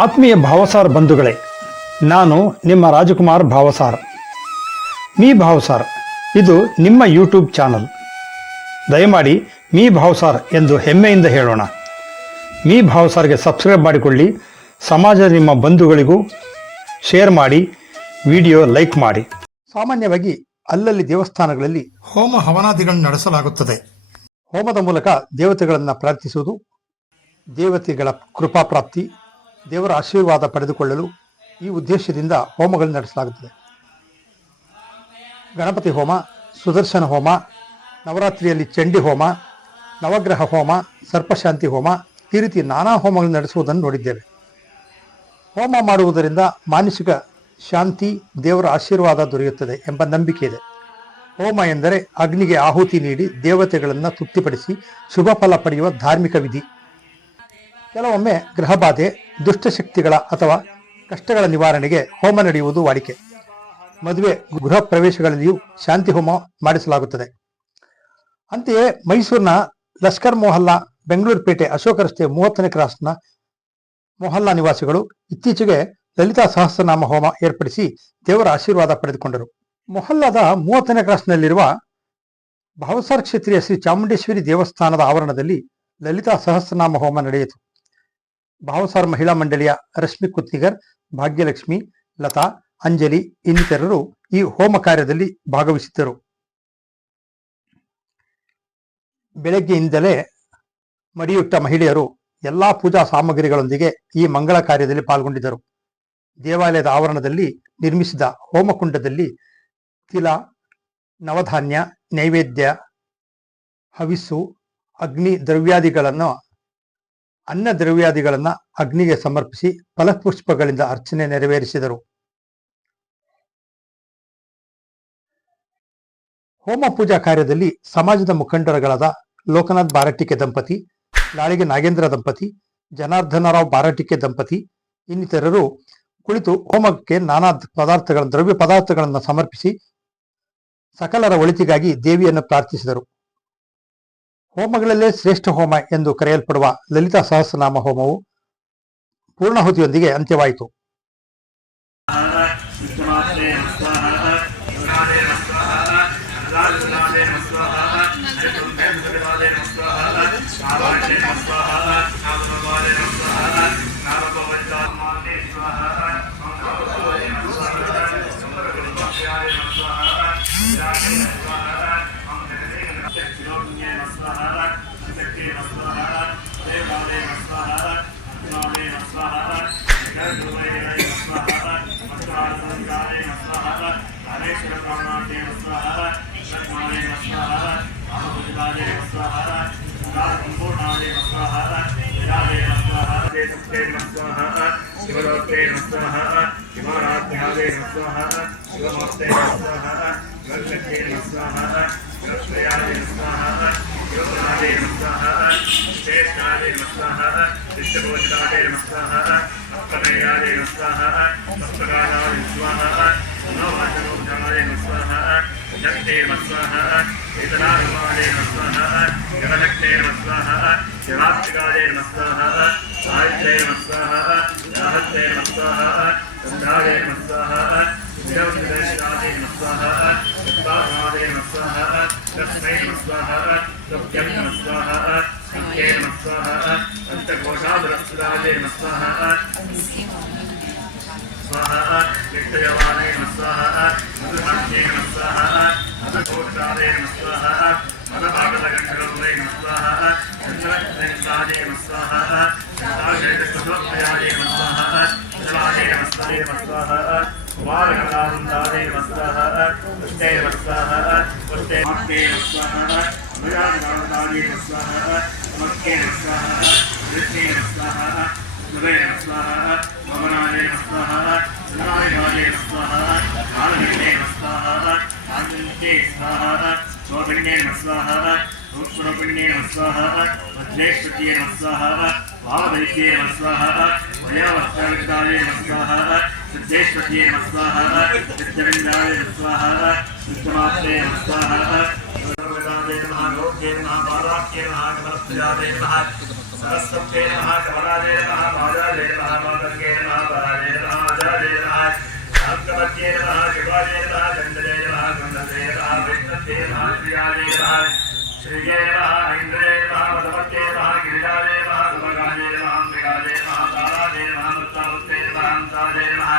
ಆತ್ಮೀಯ ಭಾವಸಾರ್ ಬಂಧುಗಳೇ ನಾನು ನಿಮ್ಮ ರಾಜಕುಮಾರ್ ಭಾವಸಾರ್. ಮೀ ಭಾವಸಾರ್ ಇದು ನಿಮ್ಮ ಯೂಟ್ಯೂಬ್ ಚಾನಲ್. ದಯಮಾಡಿ ಮೀ ಭಾವಸಾರ್ ಎಂದು ಹೆಮ್ಮೆಯಿಂದ ಹೇಳೋಣ. ಮೀ ಭಾವಸಾರ್ಗೆ ಸಬ್ಸ್ಕ್ರೈಬ್ ಮಾಡಿಕೊಳ್ಳಿ ಸಮಾಜ ನಿಮ್ಮ ಬಂಧುಗಳಿಗೂ ಶೇರ್ ಮಾಡಿ ವಿಡಿಯೋ ಲೈಕ್ ಮಾಡಿ. ಸಾಮಾನ್ಯವಾಗಿ ಅಲ್ಲಲ್ಲಿ ದೇವಸ್ಥಾನಗಳಲ್ಲಿ ಹೋಮ ಹವನಾದಿಗಳನ್ನು ನಡೆಸಲಾಗುತ್ತದೆ. ಹೋಮದ ಮೂಲಕ ದೇವತೆಗಳನ್ನು ಪ್ರಾರ್ಥಿಸುವುದು ದೇವತೆಗಳ ಕೃಪಾ ಪ್ರಾಪ್ತಿ ದೇವರ ಆಶೀರ್ವಾದ ಪಡೆದುಕೊಳ್ಳಲು ಈ ಉದ್ದೇಶದಿಂದ ಹೋಮಗಳು ನಡೆಸಲಾಗುತ್ತದೆ. ಗಣಪತಿ ಹೋಮ, ಸುದರ್ಶನ ಹೋಮ, ನವರಾತ್ರಿಯಲ್ಲಿ ಚಂಡಿ ಹೋಮ, ನವಗ್ರಹ ಹೋಮ, ಸರ್ಪಶಾಂತಿ ಹೋಮ, ಈ ರೀತಿ ನಾನಾ ಹೋಮಗಳು ನಡೆಸುವುದನ್ನು ನೋಡಿದ್ದೇವೆ. ಹೋಮ ಮಾಡುವುದರಿಂದ ಮಾನಸಿಕ ಶಾಂತಿ, ದೇವರ ಆಶೀರ್ವಾದ ದೊರೆಯುತ್ತದೆ ಎಂಬ ನಂಬಿಕೆ ಇದೆ. ಹೋಮ ಎಂದರೆ ಅಗ್ನಿಗೆ ಆಹುತಿ ನೀಡಿ ದೇವತೆಗಳನ್ನು ತೃಪ್ತಿಪಡಿಸಿ ಶುಭ ಫಲ ಪಡೆಯುವ ಧಾರ್ಮಿಕ ವಿಧಿ. ಕೆಲವೊಮ್ಮೆ ಗ್ರಹಬಾಧೆ ದುಷ್ಟಶಕ್ತಿಗಳ ಅಥವಾ ಕಷ್ಟಗಳ ನಿವಾರಣೆಗೆ ಹೋಮ ನಡೆಯುವುದು ವಾಡಿಕೆ. ಮದುವೆ, ಗೃಹ ಪ್ರವೇಶಗಳಲ್ಲಿಯೂ ಶಾಂತಿ ಹೋಮ ಮಾಡಿಸಲಾಗುತ್ತದೆ. ಅಂತೆಯೇ ಮೈಸೂರಿನ ಲಷ್ಕರ್ ಮೊಹಲ್ಲಾ, ಬೆಂಗಳೂರು ಪೇಟೆ ಅಶೋಕ ರಸ್ತೆ ಮೂವತ್ತನೇ ಕ್ರಾಸ್ನ ಮೊಹಲ್ಲಾ ನಿವಾಸಿಗಳು ಇತ್ತೀಚೆಗೆ ಲಲಿತಾ ಸಹಸ್ರನಾಮ ಹೋಮ ಏರ್ಪಡಿಸಿ ದೇವರ ಆಶೀರ್ವಾದ ಪಡೆದುಕೊಂಡರು. ಮೊಹಲ್ಲಾದ ಮೂವತ್ತನೇ ಕ್ರಾಸ್ನಲ್ಲಿರುವ ಭಾವಸಾರ್ ಕ್ಷೇತ್ರೀಯ ಶ್ರೀ ಚಾಮುಂಡೇಶ್ವರಿ ದೇವಸ್ಥಾನದ ಆವರಣದಲ್ಲಿ ಲಲಿತಾ ಸಹಸ್ರನಾಮ ಹೋಮ ನಡೆಯಿತು. ಭಾವಸಾರ್ ಮಹಿಳಾ ಮಂಡಳಿಯ ರಶ್ಮಿ ಕುತ್ತಿಗರ್, ಭಾಗ್ಯಲಕ್ಷ್ಮಿ, ಲತಾ, ಅಂಜಲಿ ಇನ್ನಿತರರು ಈ ಹೋಮ ಕಾರ್ಯದಲ್ಲಿ ಭಾಗವಹಿಸಿದ್ದರು. ಬೆಳಗ್ಗೆಯಿಂದಲೇ ಮಡಿಯುಟ್ಟ ಮಹಿಳೆಯರು ಎಲ್ಲಾ ಪೂಜಾ ಸಾಮಗ್ರಿಗಳೊಂದಿಗೆ ಈ ಮಂಗಳ ಕಾರ್ಯದಲ್ಲಿ ಪಾಲ್ಗೊಂಡಿದ್ದರು. ದೇವಾಲಯದ ಆವರಣದಲ್ಲಿ ನಿರ್ಮಿಸಿದ ಹೋಮಕುಂಡದಲ್ಲಿ ತಿಲ, ನವಧಾನ್ಯ, ನೈವೇದ್ಯ ಹವಿಸ್ಸು ಅಗ್ನಿ ದ್ರವ್ಯಾದಿಗಳನ್ನು ಅನ್ನ ದ್ರವ್ಯಾದಿಗಳನ್ನು ಅಗ್ನಿಗೆ ಸಮರ್ಪಿಸಿ ಫಲಪುಷ್ಪಗಳಿಂದ ಅರ್ಚನೆ ನೆರವೇರಿಸಿದರು. ಹೋಮ ಪೂಜಾ ಕಾರ್ಯದಲ್ಲಿ ಸಮಾಜದ ಮುಖಂಡರುಗಳಾದ ಲೋಕನಾಥ್ ಬಾರಟಿಕೆ ದಂಪತಿ, ಲಾಳಿಗೆ ನಾಗೇಂದ್ರ ದಂಪತಿ, ಜನಾರ್ದನರಾವ್ ಬಾರಟಿಕೆ ದಂಪತಿ ಇನ್ನಿತರರು ಕುಳಿತು ಹೋಮಕ್ಕೆ ನಾನಾ ಪದಾರ್ಥಗಳ ದ್ರವ್ಯ ಪದಾರ್ಥಗಳನ್ನು ಸಮರ್ಪಿಸಿ ಸಕಲರ ಒಳಿತಿಗಾಗಿ ದೇವಿಯನ್ನು ಪ್ರಾರ್ಥಿಸಿದರು. ಹೋಮಗಳಲ್ಲೇ ಶ್ರೇಷ್ಠ ಹೋಮ ಎಂದು ಕರೆಯಲ್ಪಡುವ ಲಲಿತಾ ಸಹಸ್ರನಾಮ ಹೋಮವು ಪೂರ್ಣಾಹುತಿಯೊಂದಿಗೆ ಅಂತ್ಯವಾಯಿತು. शिवलोत्रे नमः शिवरात्र्यादे नमः शिवमूर्ते नमः शिवलक्ष्मी नमः शिवश्रयादे नमः शिवपदादे नमः श्रेष्ठादे नमः विश्वभोजनादे नमः సప్తవేయాయ స్వాహ సప్తకాలాయ స్వాహ నవవాచనోజాయ స్వాహ జగతేవ స్వాహ వేదనారుమాయ స్వాహ జగలక్తేవ స్వాహ జనాత్రికాయ స్వాహ సాహిత్యేవ స్వాహ రాహత్యేవ స్వాహ చంద్రాయ స్వాహ విరవశిరాయ స్వాహ సత్వాహాయ స్వాహ తస్మై స్వాహ స్వాహ అంకే నమస్వాహ పంచకోశాదురస్సురాజే నమస్వాహ స్వాహ విత్తయవాలే నమస్వాహ మధుమాన్యే నమస్వాహ మధుకోశాలే నమస్వాహ మధపాటలగంఠలే నమస్వాహ చంద్రకృష్ణాజే నమస్వాహ చంద్రాశేషప్రయాజే నమస్వాహ చంద్రాజే నమస్వాహే నమస్వాహ కుమారకళానందాదే నమస్వాహ పుష్టే నమస్వాహ పుష్టే నమస్వాహ नमः स्वाहा कुमारकलावृन्दादे नमः स्वाहा पुष्टे नमः स्वाहा पुष्टे मात्ते नमः स्वाहा मृगानन्दादे नमः स्वाहा नमस्ते नमः स्वाहा कृष्णे नमः स्वाहा सुरे नमः स्वाहा भवनाय नमः स्वाहा नारायणाय नमः स्वाहा आनन्दे नमः स्वाहा आनन्दे स्वाहा शोभिन्ये नमः स्वाहा रूपरूपिण्ये नमः स्वाहा वज्रेश्वत्ये नमः स्वाहा देव नागोद्य महावाराख्य महाकमलप्रियादे नमः सरस्वते नमः कमलादे नमः भाजादे नमः मातर्के नमः परादे नमः अजादे नमः शान्तवत्ये नमः शिवादे नमः चन्द्रे नमः गन्धदे नमः वैष्णवे नमः प्रियादे नमः श्रिये नमः इन्द्रे नमः मधवत्ये नमः गिरिजादे नमः सुभगादे नमः अम्बिकादे नमः तारादे नमः मुत्तावत्ते नमः हंसादे नमः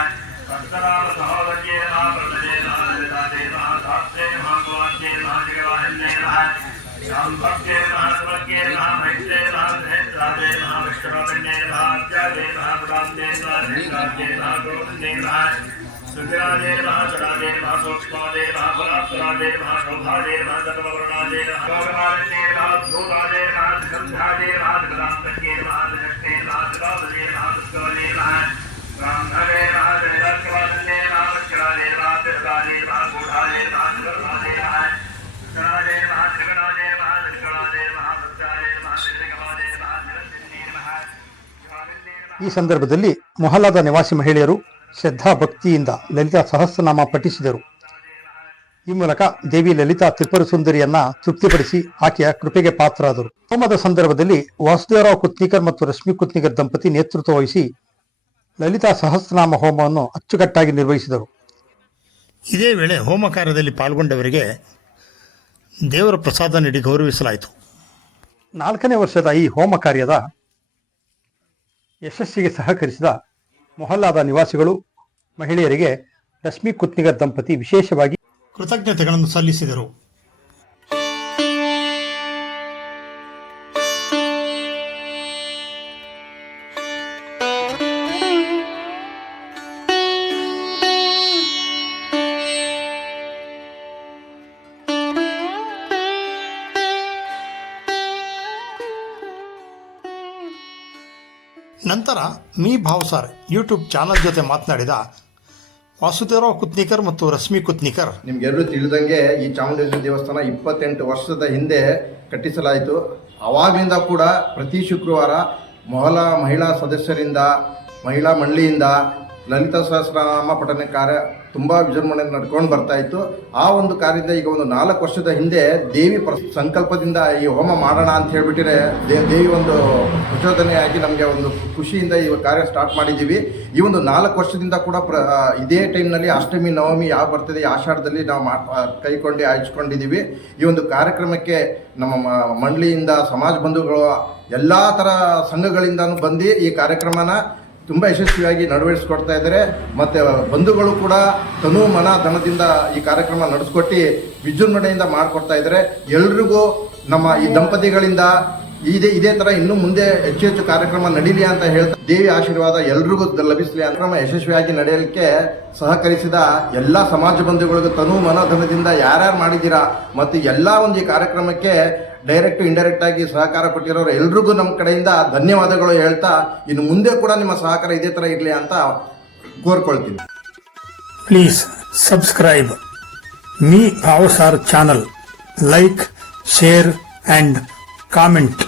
भक्तराम सहोदर्ये नमः प्रसदे नमः ललितादे नमः धात्रे नमः कुमार्ये नमः भक्ते महाभक्ते महामैत्रे महाभैत राधे महाविष्णुवन्ने महात्यागे महाप्रान्ते महाभैराजे महागोविन्दे महाय सुंदराजे महाचराजे महासूक्ष्माजे महापरात्पराजे महाशोभाजे महासर्ववर्णाजे महाभारते महाभूताजे महासंध्याजे महासदान्तके महासशक्ते महासदाजे महासुस्कवजे महारामधरे महाजनदात्कवादन ಈ ಸಂದರ್ಭದಲ್ಲಿ ಮೊಹಲ್ಲಾದ ನಿವಾಸಿ ಮಹಿಳೆಯರು ಶ್ರದ್ಧಾ ಭಕ್ತಿಯಿಂದ ಲಲಿತಾ ಸಹಸ್ರನಾಮ ಪಠಿಸಿದರು. ಈ ಮೂಲಕ ದೇವಿ ಲಲಿತಾ ತ್ರಿಪುರ ಸುಂದರಿಯನ್ನ ತೃಪ್ತಿಪಡಿಸಿ ಆಕೆಯ ಕೃಪೆಗೆ ಪಾತ್ರರಾದರು. ಹೋಮದ ಸಂದರ್ಭದಲ್ಲಿ ವಾಸುದೇವರಾವ್ ಕುತ್ನಿಕರ್ ಮತ್ತು ರಶ್ಮಿ ಕುತ್ನಿಕರ್ ದಂಪತಿ ನೇತೃತ್ವ ವಹಿಸಿ ಲಲಿತಾ ಸಹಸ್ರನಾಮ ಹೋಮವನ್ನು ಅಚ್ಚುಕಟ್ಟಾಗಿ ನಿರ್ವಹಿಸಿದರು. ಇದೇ ವೇಳೆ ಹೋಮ ಕಾರ್ಯದಲ್ಲಿ ಪಾಲ್ಗೊಂಡವರಿಗೆ ದೇವರ ಪ್ರಸಾದ ನೀಡಿ ಗೌರವಿಸಲಾಯಿತು. ನಾಲ್ಕನೇ ವರ್ಷದ ಈ ಹೋಮ ಕಾರ್ಯದ ಯಶಸ್ಸಿಗೆ ಸಹಕರಿಸಿದ ಮೊಹಲ್ಲಾದ ನಿವಾಸಿಗಳು ಮಹಿಳೆಯರಿಗೆ ರಶ್ಮಿ ಕುತ್ನಿಗರ್ ದಂಪತಿ ವಿಶೇಷವಾಗಿ ಕೃತಜ್ಞತೆಗಳನ್ನು ಸಲ್ಲಿಸಿದರು. ನಂತರ ಮೀ ಭಾವ್ಸಾರ್ ಯೂಟ್ಯೂಬ್ ಚಾನಲ್ ಜೊತೆ ಮಾತನಾಡಿದ ವಾಸುದೇವರಾವ್ ಕುತ್ನಿಕರ್ ಮತ್ತು ರಶ್ಮಿ ಕುತ್ನಿಕರ್. ನಿಮ್ಗೆಲ್ಲರೂ ತಿಳಿದಂಗೆ ಈ ಚಾಮುಂಡೇಶ್ವರಿ ದೇವಸ್ಥಾನ ಇಪ್ಪತ್ತೆಂಟು ವರ್ಷದ ಹಿಂದೆ ಕಟ್ಟಿಸಲಾಯಿತು. ಅವಾಗಿಂದ ಕೂಡ ಪ್ರತಿ ಶುಕ್ರವಾರ ಮೊಹಲ ಮಹಿಳಾ ಸದಸ್ಯರಿಂದ, ಮಹಿಳಾ ಮಂಡಳಿಯಿಂದ ಲಲಿತಾ ಸಹಸ್ರನಾಮ ಪಠನೆ ಕಾರ್ಯ ತುಂಬ ವಿಜೃಂಭಣೆ ನಡ್ಕೊಂಡು ಬರ್ತಾ ಇತ್ತು. ಆ ಒಂದು ಕಾರ್ಯದಿಂದ ಈಗ ಒಂದು ನಾಲ್ಕು ವರ್ಷದ ಹಿಂದೆ ದೇವಿ ಪ್ರ ಸಂಕಲ್ಪದಿಂದ ಈ ಹೋಮ ಮಾಡೋಣ ಅಂತ ಹೇಳಿಬಿಟ್ಟರೆ ದೇವಿ ಒಂದು ಪ್ರಚೋದನೆಯಾಗಿ ನಮಗೆ ಒಂದು ಖುಷಿಯಿಂದ ಈ ಕಾರ್ಯ ಸ್ಟಾರ್ಟ್ ಮಾಡಿದ್ದೀವಿ. ಈ ಒಂದು ನಾಲ್ಕು ವರ್ಷದಿಂದ ಕೂಡ ಪ್ರ ಇದೇ ಟೈಮ್ನಲ್ಲಿ ಅಷ್ಟಮಿ, ನವಮಿ ಯಾವ ಬರ್ತದೆ ಈ ಆಷಾಢದಲ್ಲಿ ನಾವು ಮಾ ಕೈಕೊಂಡು ಆಯ್ಸ್ಕೊಂಡಿದ್ದೀವಿ. ಈ ಒಂದು ಕಾರ್ಯಕ್ರಮಕ್ಕೆ ನಮ್ಮ ಮಂಡಳಿಯಿಂದ, ಸಮಾಜ ಬಂಧುಗಳು, ಎಲ್ಲ ಥರ ಸಂಘಗಳಿಂದನೂ ಬಂದು ಈ ಕಾರ್ಯಕ್ರಮನ ತುಂಬ ಯಶಸ್ವಿಯಾಗಿ ನಡವಡಿಸ್ಕೊಡ್ತಾ ಇದ್ದಾರೆ. ಮತ್ತು ಬಂಧುಗಳು ಕೂಡ ತನು ಮನ ಧನದಿಂದ ಈ ಕಾರ್ಯಕ್ರಮ ನಡೆಸ್ಕೊಟ್ಟು ವಿಜೃಂಭಣೆಯಿಂದ ಮಾಡಿಕೊಡ್ತಾ ಇದ್ದಾರೆ. ಎಲ್ರಿಗೂ ನಮ್ಮ ಈ ದಂಪತಿಗಳಿಂದ ಇದೇ ಇದೇ ಥರ ಇನ್ನು ಮುಂದೆ ಹೆಚ್ಚು ಹೆಚ್ಚು ಕಾರ್ಯಕ್ರಮ ನಡೀಲಿ ಅಂತ ಹೇಳ್ತಾ ದೇವಿ ಆಶೀರ್ವಾದ ಎಲ್ರಿಗೂ ಲಭಿಸಲಿ. ಅಂತ ಕ್ರಮ ಯಶಸ್ವಿಯಾಗಿ ನಡೆಯಲಿಕ್ಕೆ ಸಹಕರಿಸಿದ ಎಲ್ಲ ಸಮಾಜ ಬಂಧುಗಳಿಗೂ ತನು ಮನೋಧನದಿಂದ ಯಾರ್ಯಾರು ಮಾಡಿದ್ದೀರಾ, ಮತ್ತು ಎಲ್ಲ ಒಂದು ಈ ಕಾರ್ಯಕ್ರಮಕ್ಕೆ ಡೈರೆಕ್ಟ್ ಇಂಡೈರೆಕ್ಟ್ ಆಗಿ ಸಹಕಾರ ಕೊಟ್ಟಿರೋರು ಎಲ್ರಿಗೂ ನಮ್ಮ ಕಡೆಯಿಂದ ಧನ್ಯವಾದಗಳು ಹೇಳ್ತಾ ಇನ್ನು ಮುಂದೆ ಕೂಡ ನಿಮ್ಮ ಸಹಕಾರ ಇದೇ ಥರ ಇರಲಿ ಅಂತ ಕೋರ್ಕೊಳ್ತೀನಿ. Please subscribe me Bhavsar channel like share and comment